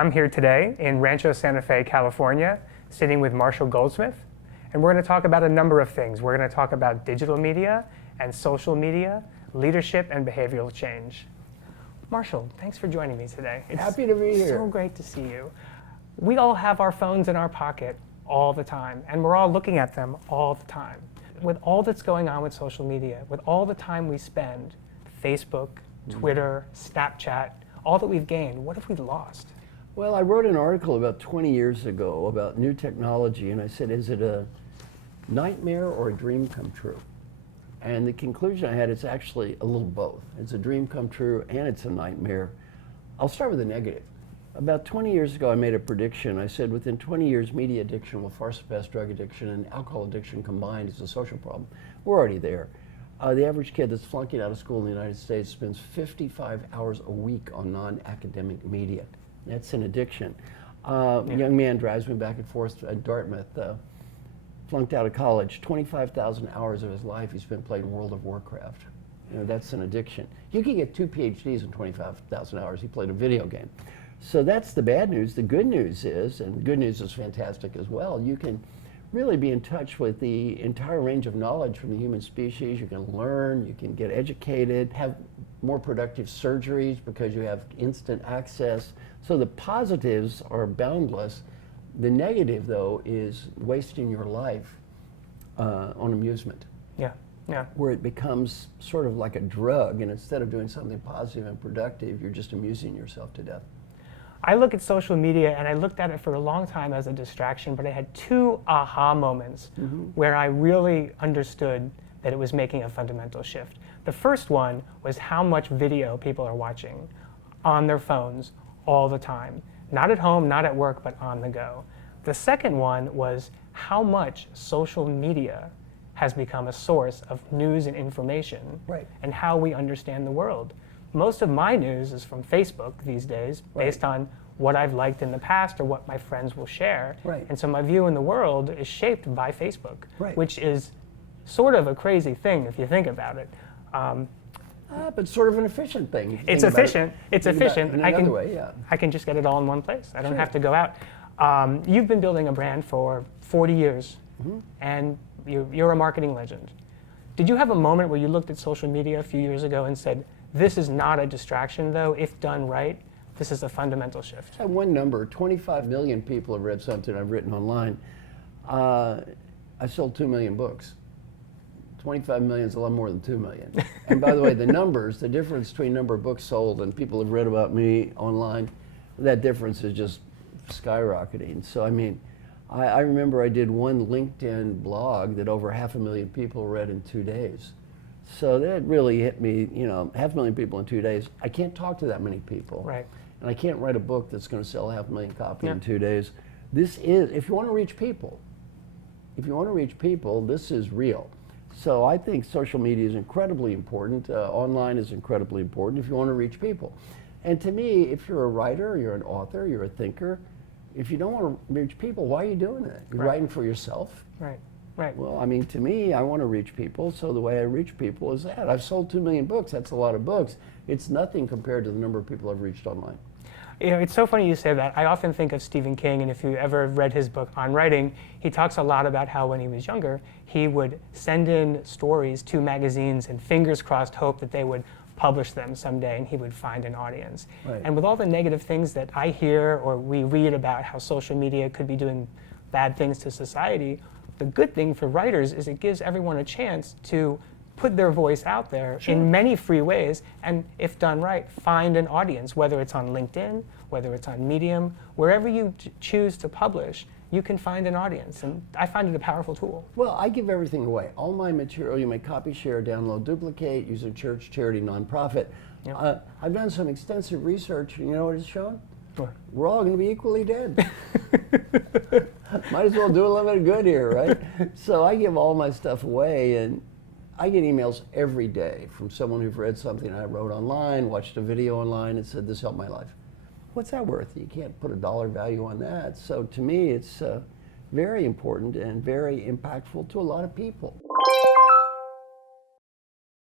I'm here today in Rancho Santa Fe, California, sitting with Marshall Goldsmith, and we're going to talk about a number of things. We're going to talk about digital media and social media, leadership and behavioral change. Marshall, thanks for joining me today. It's happy to be here. So great to see you. We all have our phones in our pocket all the time, and we're all looking at them all the time. With all that's going on with social media, with all the time we spend, Facebook, Twitter, Snapchat, all that we've gained, what have we lost? Well, I wrote an article about 20 years ago about new technology, and I said, is it a nightmare or a dream come true? And the conclusion I had, it's actually a little both. It's a dream come true and it's a nightmare. I'll start with the negative. About 20 years ago, I made a prediction. I said within 20 years, media addiction will far surpass drug addiction and alcohol addiction combined is a social problem. We're already there. The average kid that's flunking out of school in the United States spends 55 hours a week on non-academic media. That's an addiction. A young man drives me back and forth at Dartmouth, flunked out of college. 25,000 hours of his life he spent playing World of Warcraft. You know, that's an addiction. You can get 2 PhDs in 25,000 hours. He played a video game. So that's the bad news. The good news is, and the good news is fantastic as well, you can really be in touch with the entire range of knowledge from the human species. You can learn, you can get educated, have more productive surgeries because you have instant access. So the positives are boundless. The negative, though, is wasting your life on amusement. Yeah. Where it becomes sort of like a drug, and instead of doing something positive and productive, you're just amusing yourself to death. I look at social media, and I looked at it for a long time as a distraction, but I had 2 aha moments where I really understood that it was making a fundamental shift. The first one was how much video people are watching on their phones all the time. Not at home, not at work, but on the go. The second one was how much social media has become a source of news and information, and how we understand the world. Most of my news is from Facebook these days, based on what I've liked in the past or what my friends will share. And so my view in the world is shaped by Facebook, which is sort of a crazy thing if you think about it. But sort of an efficient thing. It's efficient. It's efficient. I can just get it all in one place. I don't have to go out. You've been building a brand for 40 years, and you're a marketing legend. Did you have a moment where you looked at social media a few years ago and said, this is not a distraction, though. If done right, this is a fundamental shift? I have one number. 25 million people have read something I've written online. I sold 2 million books. 25 million is a lot more than 2 million. And by the way, the numbers, the difference between number of books sold and people have read about me online, that difference is just skyrocketing. So I mean, I remember I did one LinkedIn blog that over 500,000 people read in 2 days. So that really hit me, 500,000 people in 2 days. I can't talk to that many people. And I can't write a book that's going to sell 500,000 copies in 2 days. This is, if you want to reach people, this is real. So I think social media is incredibly important. Online is incredibly important if you want to reach people. And to me, if you're a writer, you're an author, you're a thinker, if you don't want to reach people, why are you doing it? You're writing for yourself? Well, I mean, to me, I want to reach people, so the way I reach people is that. I've sold 2 million books. That's a lot of books. It's nothing compared to the number of people I've reached online. You know, it's so funny you say that. I often think of Stephen King, and if you ever read his book On Writing, he talks a lot about how when he was younger, he would send in stories to magazines and fingers crossed hope that they would publish them someday and he would find an audience. And with all the negative things that I hear or we read about how social media could be doing bad things to society, the good thing for writers is it gives everyone a chance to put their voice out there in many free ways, and if done right, find an audience, whether it's on LinkedIn, whether it's on Medium, wherever you choose to publish, you can find an audience, and I find it a powerful tool. Well, I give everything away. All my material, you may copy, share, download, duplicate, use a church, charity, nonprofit. I've done some extensive research, and you know what it's shown? We're all going to be equally dead. Might as well do a little bit of good here, right? So I give all my stuff away, and I get emails every day from someone who's read something I wrote online, watched a video online, and said, this helped my life. What's that worth? You can't put a dollar value on that. So to me, it's very important and very impactful to a lot of people.